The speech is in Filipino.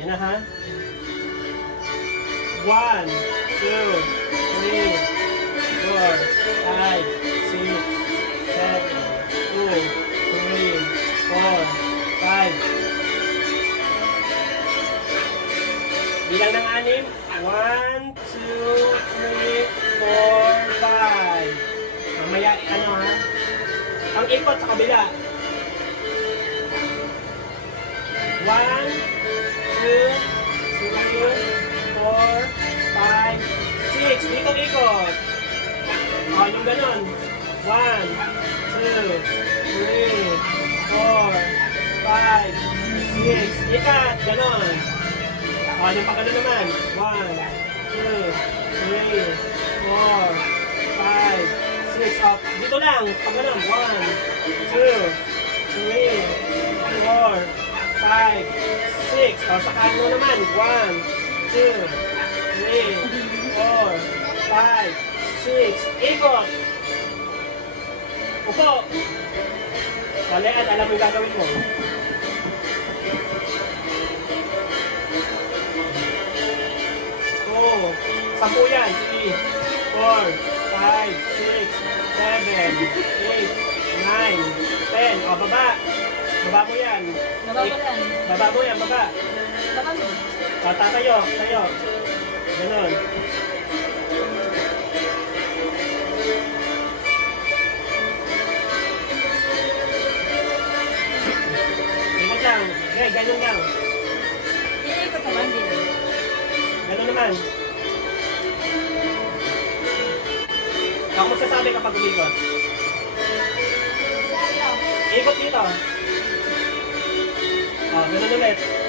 Yan na ha. One, two, three, four, five, six, seven, two, three, four, five. Bilang ng anim. One, two, three, four, five. Mamaya, ano ha? Ang ikot sa kabila. One, 2, 3, 4, 5, 6. Dito ikot. O, yung ganun. 1, 2, 3, 4, 5, 6. Ikat, ganun. O, oh, yung pakalo naman. 1, 2, 3, 4, 5, 6. O, dito lang. Pag 1, six. O, sa kanto naman. One, two, three, four, five, six. Ikot. Upo. Balean, alam mo gagawin mo. two, sampu yan. Three, four, five, six, seven, eight, nine, ten. O, baba. Baba mo yan. Baba mo yan. Baba mo yan, baba. Baba mo. O, tatayo, tayo. Ganun. Ikot lang. Okay, ganun lang. Iikot naman din. Ganun naman. Ako magsasabi kapag umikot. Ikot dito. Oh, ganun ulit.